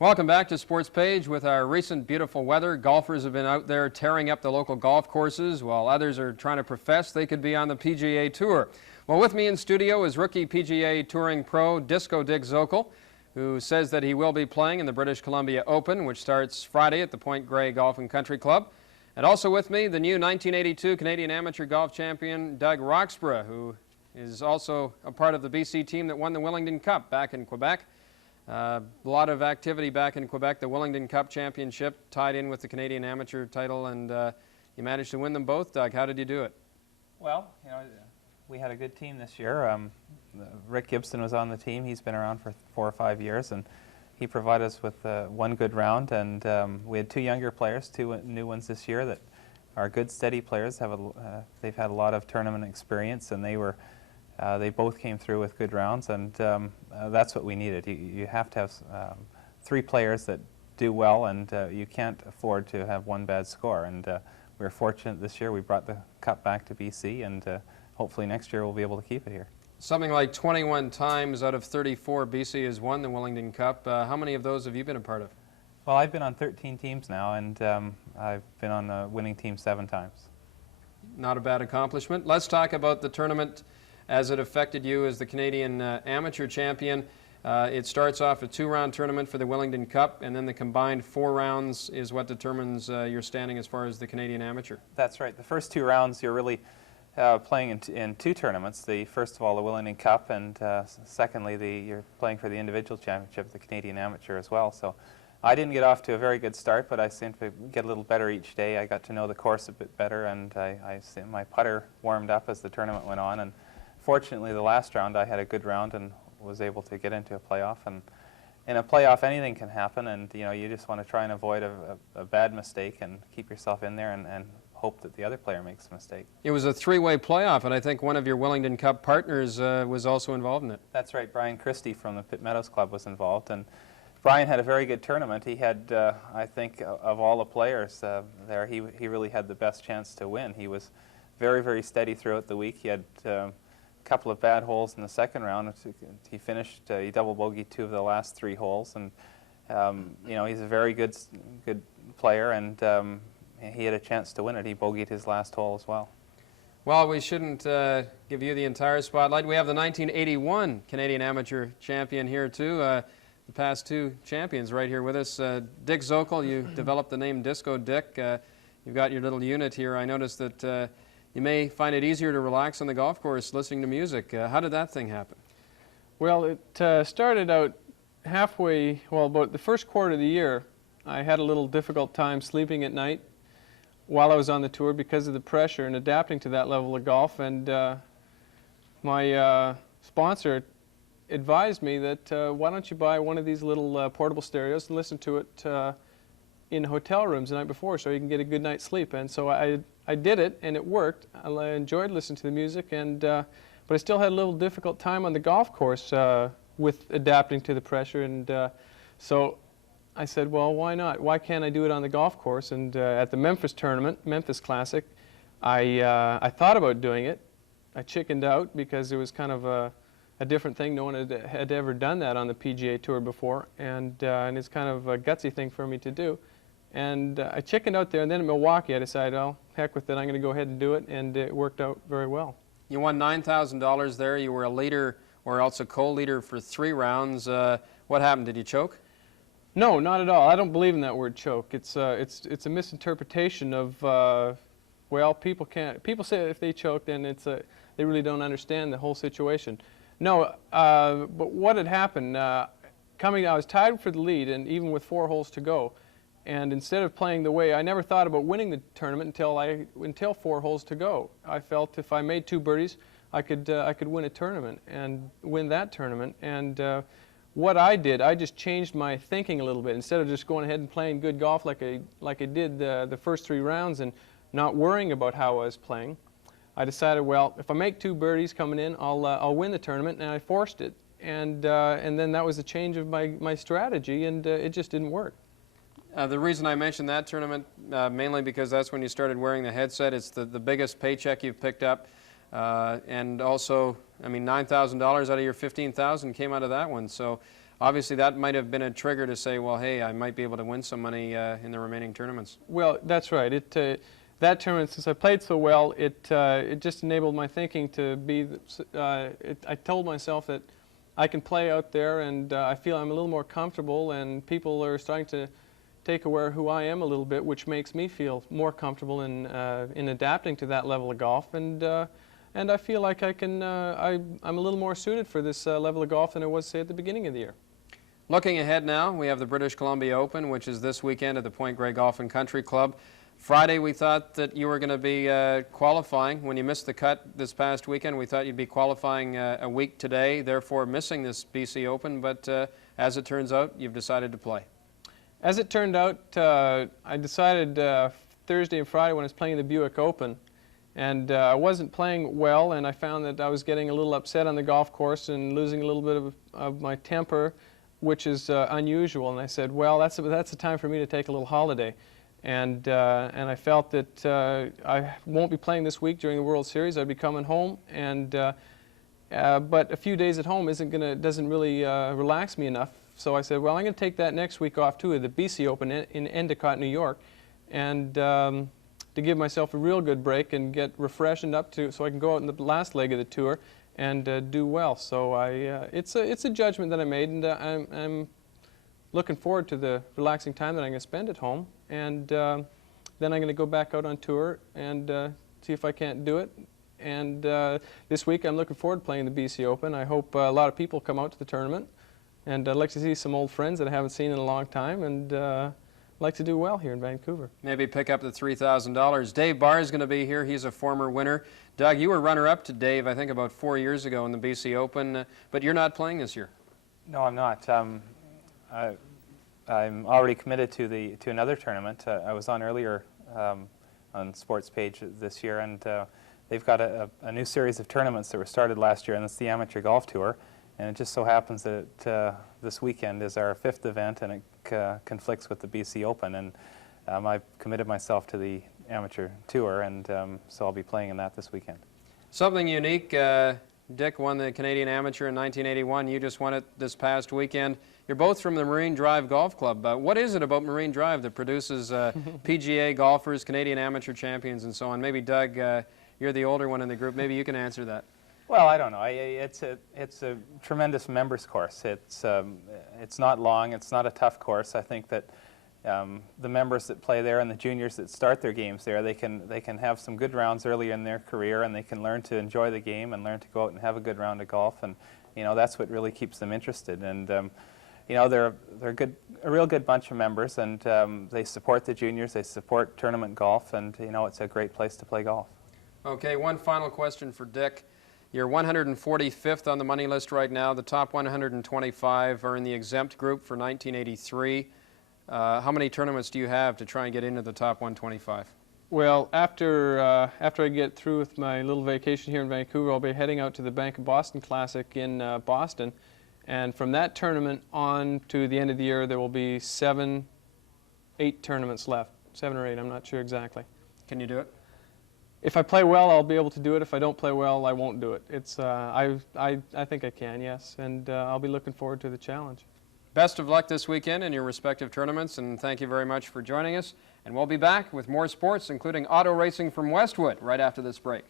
Welcome back to Sports Page. With our recent beautiful weather, golfers have been out there tearing up the local golf courses while others are trying to profess they could be on the PGA Tour. Well, with me in studio is rookie PGA Touring pro Dick Zokol, who says that he will be playing in the British Columbia Open, which starts Friday at the Point Grey Golf and Country Club. And also with me, the new 1982 Canadian Amateur Golf Champion Doug Roxburgh, who is also a part of the BC team that won the Wellington Cup back in Quebec. A lot of activity back in Quebec. The Wellington Cup Championship tied in with the Canadian Amateur title, and you managed to win them both. Doug, how did you do it? Well, we had a good team this year. Rick Gibson was on the team. He's been around for 4 or 5 years, and he provided us with one good round. And we had 2 younger players, 2 new ones this year that are good, steady players. They've had a lot of tournament experience, and they both came through with good rounds, and that's what we needed. You have to have 3 players that do well, and you can't afford to have one bad score. And we were fortunate this year. We brought the cup back to BC, and hopefully next year we'll be able to keep it here. Something like 21 times out of 34 BC has won the Wellington Cup. How many of those have you been a part of? Well, I've been on 13 teams now, and I've been on the winning team 7 times. Not a bad accomplishment. Let's talk about the tournament as it affected you as the Canadian Amateur Champion. It starts off a 2-round tournament for the Wellington Cup, and then the combined 4 rounds is what determines your standing as far as the Canadian Amateur. That's right. The first 2 rounds you're really playing in 2 tournaments. First of all, the Wellington Cup, and secondly, you're playing for the individual championship, the Canadian Amateur as well. So I didn't get off to a very good start, but I seemed to get a little better each day. I got to know the course a bit better, and my putter warmed up as the tournament went on. And fortunately, the last round I had a good round and was able to get into a playoff. And in a playoff, anything can happen, and you just want to try and avoid a bad mistake and keep yourself in there and hope that the other player makes a mistake. It was a 3-way playoff, and I think one of your Wellington Cup partners was also involved in it. That's right. Brian Christie from the Pitt Meadows Club was involved, and Brian had a very good tournament. He had, I think, of all the players there, he really had the best chance to win. He was very, very steady throughout the week. He had couple of bad holes in the second round. He finished, he double bogeyed 2 of the last 3 holes, and he's a very good player, and he had a chance to win it. He bogeyed his last hole as well. Well, we shouldn't give you the entire spotlight. We have the 1981 Canadian Amateur Champion here too. The past 2 champions right here with us. Dick Zokol, you developed the name Disco Dick. You've got your little unit here. I noticed that you may find it easier to relax on the golf course listening to music. How did that thing happen? Well, it started out halfway, well, about the first quarter of the year. I had a little difficult time sleeping at night while I was on the tour because of the pressure and adapting to that level of golf. And my sponsor advised me that why don't you buy one of these little portable stereos and listen to it in hotel rooms the night before so you can get a good night's sleep. And so I did it, and it worked. I enjoyed listening to the music, and but I still had a little difficult time on the golf course with adapting to the pressure. And so I said, well, why not? Why can't I do it on the golf course? And at the Memphis tournament, Memphis Classic, I thought about doing it. I chickened out because it was kind of a different thing. No one had ever done that on the PGA Tour before, and it's kind of a gutsy thing for me to do. And I chickened out there, and then in Milwaukee I decided, oh, heck with it, I'm going to go ahead and do it, and it worked out very well. You won $9,000 there. You were a leader or else a co-leader for 3 rounds. What happened? Did you choke? No, not at all. I don't believe in that word choke. It's a misinterpretation of, well, people say if they choke, then they really don't understand the whole situation. No, but what had happened, I was tied for the lead, and even with 4 holes to go. And instead of playing the way, I never thought about winning the tournament until 4 holes to go. I felt if I made 2 birdies, I could win a tournament and win that tournament. And what I did, I just changed my thinking a little bit. Instead of just going ahead and playing good golf like I did the first 3 rounds and not worrying about how I was playing, I decided, well, if I make 2 birdies coming in, I'll win the tournament, and I forced it. And then that was a change of my strategy, and it just didn't work. The reason I mentioned that tournament, mainly because that's when you started wearing the headset. It's the biggest paycheck you've picked up. And also, I mean, $9,000 out of your $15,000 came out of that one. So obviously that might have been a trigger to say, well, hey, I might be able to win some money in the remaining tournaments. Well, that's right. That tournament, since I played so well, it just enabled my thinking to be. I told myself that I can play out there, and I feel I'm a little more comfortable, and people are starting to take aware who I am a little bit, which makes me feel more comfortable in adapting to that level of golf, and I feel like I'm a little more suited for this level of golf than I was, say, at the beginning of the year. Looking ahead now, we have the British Columbia Open, which is this weekend at the Point Grey Golf and Country Club. Friday, we thought that you were going to be qualifying. When you missed the cut this past weekend, we thought you'd be qualifying a week today, therefore missing this BC Open. But as it turns out, you've decided to play. As it turned out, I decided Thursday and Friday when I was playing the Buick Open, and I wasn't playing well, and I found that I was getting a little upset on the golf course and losing a little bit of my temper, which is unusual. And I said, well, that's the time for me to take a little holiday. And I felt that I won't be playing this week during the World Series. I'd be coming home, and but a few days at home doesn't really relax me enough. So I said, well, I'm going to take that next week off too, at the BC Open in Endicott, New York, and to give myself a real good break and get refreshed up so I can go out in the last leg of the tour and do well. So it's a judgment that I made, and I'm looking forward to the relaxing time that I'm going to spend at home, and then I'm going to go back out on tour and see if I can't do it. And this week I'm looking forward to playing the BC Open. I hope a lot of people come out to the tournament, and I'd like to see some old friends that I haven't seen in a long time, and I'd like to do well here in Vancouver. Maybe pick up the $3,000. Dave Barr is going to be here. He's a former winner. Doug, you were runner-up to Dave, I think, about 4 years ago in the BC Open, but you're not playing this year. No, I'm not. I'm already committed to another tournament. I was on earlier on Sports Page this year, and they've got a new series of tournaments that were started last year, and it's the Amateur Golf Tour. And it just so happens that this weekend is our 5th event, and it conflicts with the BC Open. And I've committed myself to the Amateur Tour, and so I'll be playing in that this weekend. Something unique. Dick won the Canadian Amateur in 1981. You just won it this past weekend. You're both from the Marine Drive Golf Club. What is it about Marine Drive that produces PGA golfers, Canadian Amateur champions, and so on? Maybe, Doug, you're the older one in the group. Maybe you can answer that. Well, I don't know. It's a tremendous members course. It's not long. It's not a tough course. I think that the members that play there and the juniors that start their games there, they can have some good rounds early in their career, and they can learn to enjoy the game and learn to go out and have a good round of golf. And that's what really keeps them interested. And they're a real good bunch of members, and they support the juniors. They support tournament golf, and it's a great place to play golf. Okay, one final question for Dick. You're 145th on the money list right now. The top 125 are in the exempt group for 1983. How many tournaments do you have to try and get into the top 125? Well, after I get through with my little vacation here in Vancouver, I'll be heading out to the Bank of Boston Classic in Boston. And from that tournament on to the end of the year, there will be 7, 8 tournaments left. 7 or 8, I'm not sure exactly. Can you do it? If I play well, I'll be able to do it. If I don't play well, I won't do it. I think I can, yes, and I'll be looking forward to the challenge. Best of luck this weekend in your respective tournaments, and thank you very much for joining us. And we'll be back with more sports, including auto racing from Westwood, right after this break.